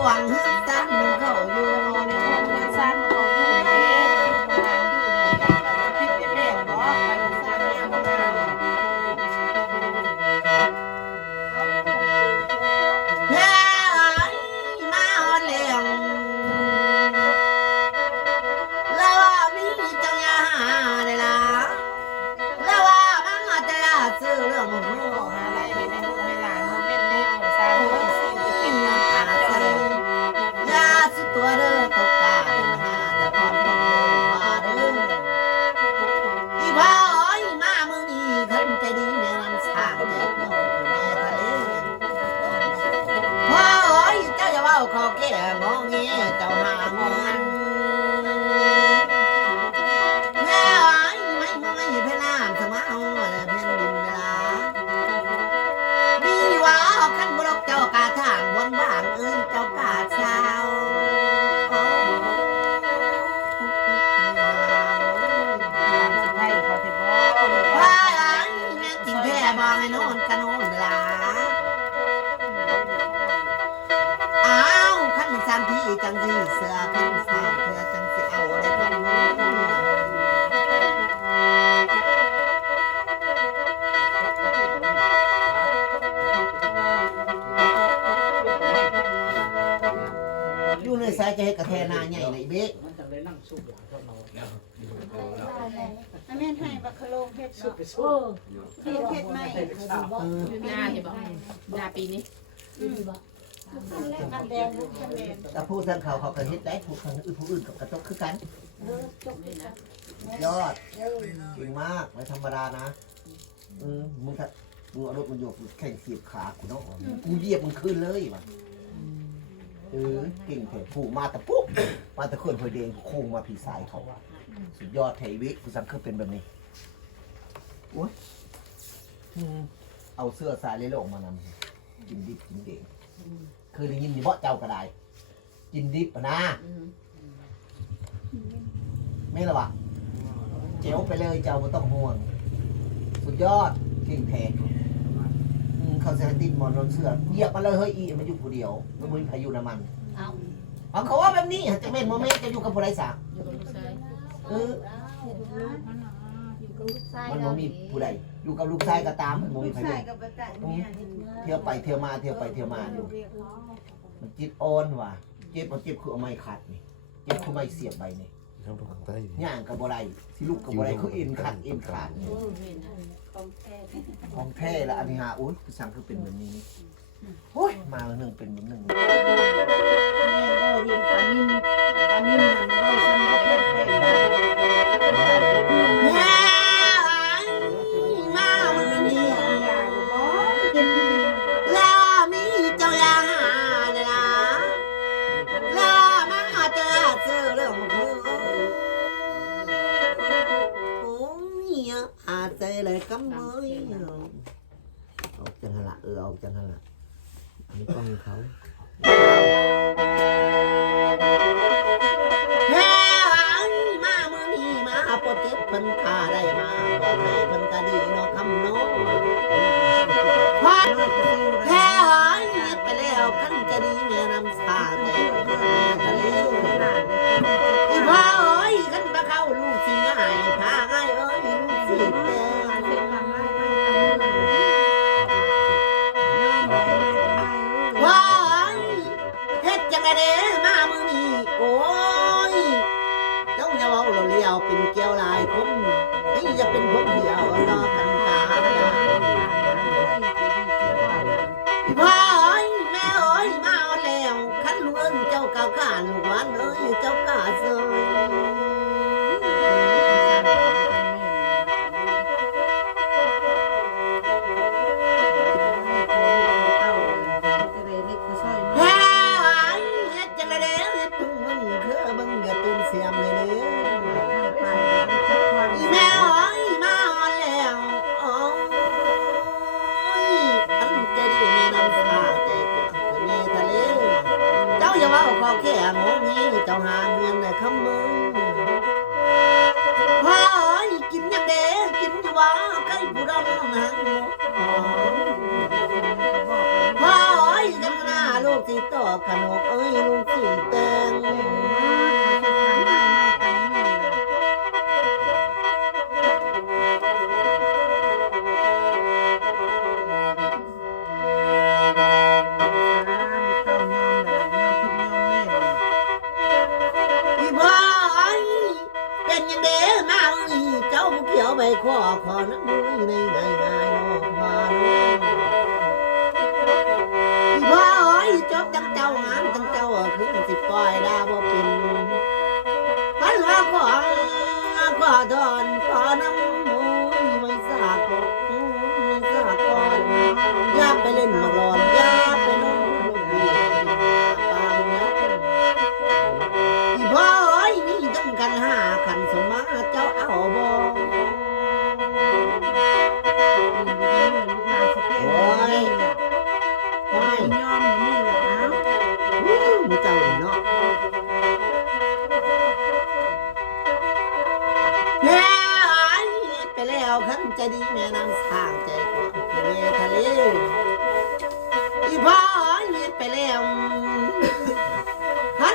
网 ขั้นบุรกเจ้ากาทางบนบ้านเอ้ยเจ้ากาเสายจะให้กระแทนาใหญ่ในเบ๊กมันจะเลยนั่งสู้อย่างพวกเราอันแม่นให้บักโลงเฮ็ดสู้เนาะไปสู้ที่เฮ็ดใหม่ให้าเออหน้าที่หน้าปีนี้อันแดงอันแดงแต่ผู้ทางเขาเขาก็เฮ็ดได้ผู้ทางอื่นผู้อื่นกับกระตกคือกันยอดเก่งมากไม่ธรรมดานะออมึงถ้ามึงเอารถมันโยกแข่งเสียบขากูเนาะกูเยียบมึงขึ้นเลยว่ะ เออเก่งแท้ผู้มาแต่ปุ๊บมาแต่เคนหอยแดงโค้งมาผีสายเขาสุดยอดเทวิกูสังเคยเป็นแบบนี้โอ้ยอืมเอาเสื้อสายเลยโลกมานำกินดิบกินเด่งเคยได้ยินอยู่บ่เจ้าก็ไดกินดิบอะนะไม่หรอวะเจ๋วไปเลยเจ้าไม่ต้องห่วง สุดยอดเก่งแท้อืม เขาจะให้ติดหมอนรนเสื้อเหยียบมาเลยเฮ้ยอีมันอยู่ผู้เดียวมันมีพายุน้ำมันเอาเอาเขาว่าแบบนี้จะเม่นโมเมนต์จะอยู่กับผู้ใดสักอยู่กับลูกชายเออมันโมมีผู้ใดอยู่กับลูกชายก็ตามมันโมมีพายุใส่กับบ่ใส่เนี่ยเที่ยวไปเที่ยวมาเที่ยวไปเที่ยวมาอยู่มันจิตอ่อนว่ะเจ็บมันเจ็บคือเอาไม้ขัดนี่เจ็บคือไม้เสียบใบนี่ทั้งภาคใต้ย่างกับบ่ได้สิลูกกับบ่ได้คือเอ็นขัดเอ็นขาดนี่ นี่นะของแท้และอันนี้ฮะอุ้ยคือสั่งคือเป็นแบบนี้โอ้ยมาแล้วหนึ่งเป็นแบบหนึ่ง แม่ก็เห็นปลานิ่มปลานิ่มมันก็ ปวดเจ็บเพิ่นพาได้มาบอกให้เพิ่นก็ดีเนาะคำน้องพอแพ้หายไปแล้วคันจะดีแม่นำสาแต่แม่ทะเลอีพ่อเอ้ยคันมาเข้าลูกสิง่ายพา จะเป็นคนเดียว แค่งงงี้เจ้าหาเงินในคำมือพ่อเอ้ยกินยังเด้กินอยู่ว่าใกล้ผู้ดองหางหมูพ่อเอ้ยกันหน้าลูกสิต่อขนมเอ้ยลูกสิแตง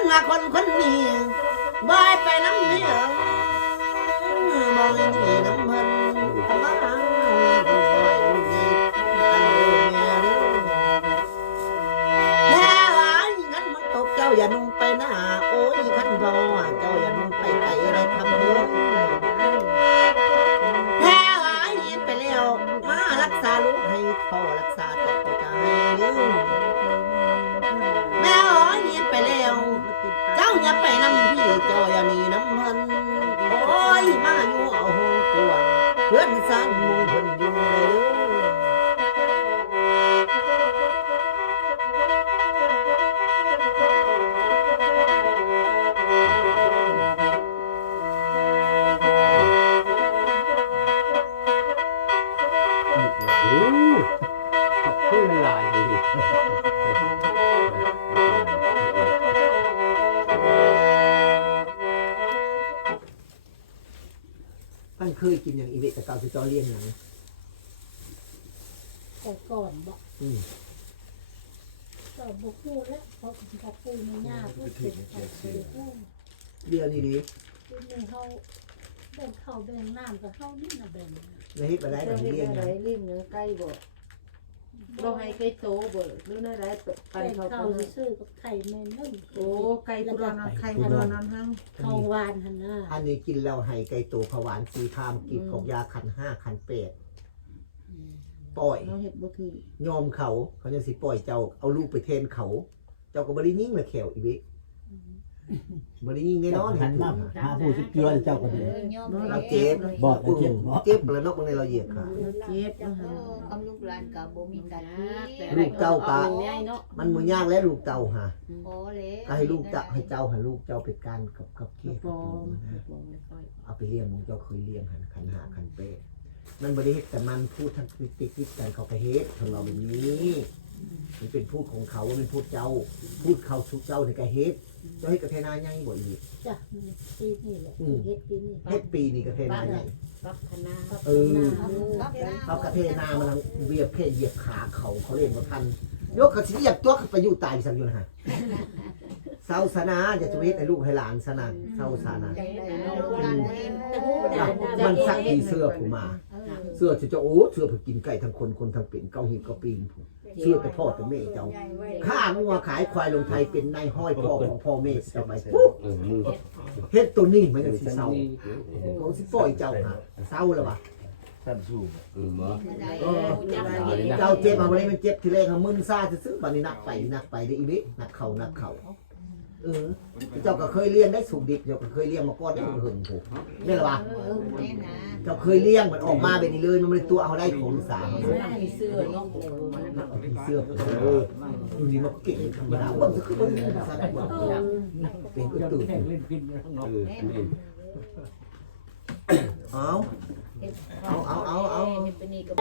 ว่าคนคนนี้บายไปน้ำเนื้อมองให้หนีน้ำางเมันเคยกินอย่างอีเวแต่เก่าสิจอเลี้ยงอย่างแต่ก่อนบอกอืมก็บุกพูดแล้วเพราะเขาพูดไม่ยากพูดเสร็จเขาพูดพูดเดียวนี่ดีพูดหนึ่งเขาแบ่งข้าวแบ่งน้ำกับข้าวนี่นะแบ่งแล้วเฮ็ดไปได้แบบนี้เลี้ยงหยังริมยังใกล้บ่ เราให้ไก่โตบ่หรือในไรปัแบ่นงเขาข้าวซื้อกับไข่แม่นึ่งโอ้ไก่ตัวนั้นไข่ตัวนั้นหั่งข้าวหวานหันนะอันนี้กินแล้วให้ไก่โตผวานสีคามกินกอกยาขันห้าขันเป็ดปล่อยเราเฮ็ดบ่ถือยอมเขา เขาจะสิปล่อยเจ้าเอาลูกไปเทนเขา เจ้าก็บริยิ่งละแขวอีวิ บริยิ่งแน่นอนหันมาหาผู้ที่เกลือเจ้าก็ดีเราเจ็บบอกแล้วเจ็บบ่เจ็บแล้วนอกในเราเหยียดขาเจ็บนะฮะกำลูกหลานกับบ่มีกันลูกเจ้ากะง่ายเนาะมันมือยากแล้วลูกเจ้าฮะโอ้เลยก็ให้ลูกเจ้าให้เจ้าหันลูกเจ้าไปการกับกับกเคีระยปอมกระปอมไม่ค่อยเอาไปเลี้ยงมึงเจ้าเคยเลี้ยงหันขันหาขันเป็ดมันบริเฮ็ดแต่มันพูดทางติดติดกันเขาไปเฮ็ดของเราแบบนี้ มันเป็นพูดของเขาเป็นพูดเจ้า พูดเขาสุเจ้าในกระเฮ็ดเจ้าเฮ็ดกระเทนาใหญ่บ่อีกจ้ะปีนี่แหละเฮ็ดปีนี่เฮ็ดปีนี่กระเทนาใหญ่รับคณะเออเขากระเทนามันทั้งเวียบเพศเหยียบขาเขาเขาเล่นมาทันยกกระสีเหยียบตัวขึ้นไปอยู่ตายสักอยู่นะฮะเศร้าสนาจะจะเวทให้ลูกให้หลานสนาเศร้าสนามันซักผีเสื้อผมมา เสื้อจะจะโอ้เสื้อผมกินไก่ทั้งคนคนทั้งเป็นเกาหินเกาปีนผมเสื้อแต่พ่อแต่แม่เจ้าข้างัวขายควายลงไทยเป็นนายห้อยพ่อของพ่อแม่เจ้าไปปุ๊บเออมือเฮ็ดตัวนี้มันจะสิเศร้าเขาสิปล่อยเจ้าหาเศร้าแล้ววะสั้นสูงเออบ่เจ้าเจ็บมาวันนี้มันเจ็บทีแรกเขามึนซ่าจะซื้อบันนี้นักไปนักไปได้อีวินักเข่านักเข่า เออเจ้าก็เคยเลี้ยงได้สุกดิบเจ้าก็เคยเลี้ยงมาก่อนได้หึงผมไม่หรอวะเจ้าเคยเลี้ยงมันออกมาเป็นนี่เลยมันไม่ได้ตัวเอาได้ของสามีเสื้อเนาะโอ้มันเสื้อเออดูนี่มันเก่งธรรมดาว่ามันคือมันเป็นก็ตื่นแข่งเล่นกินข้างนอกเออนี่เอาเอาเอาเอาเอาเป็นนี่ก็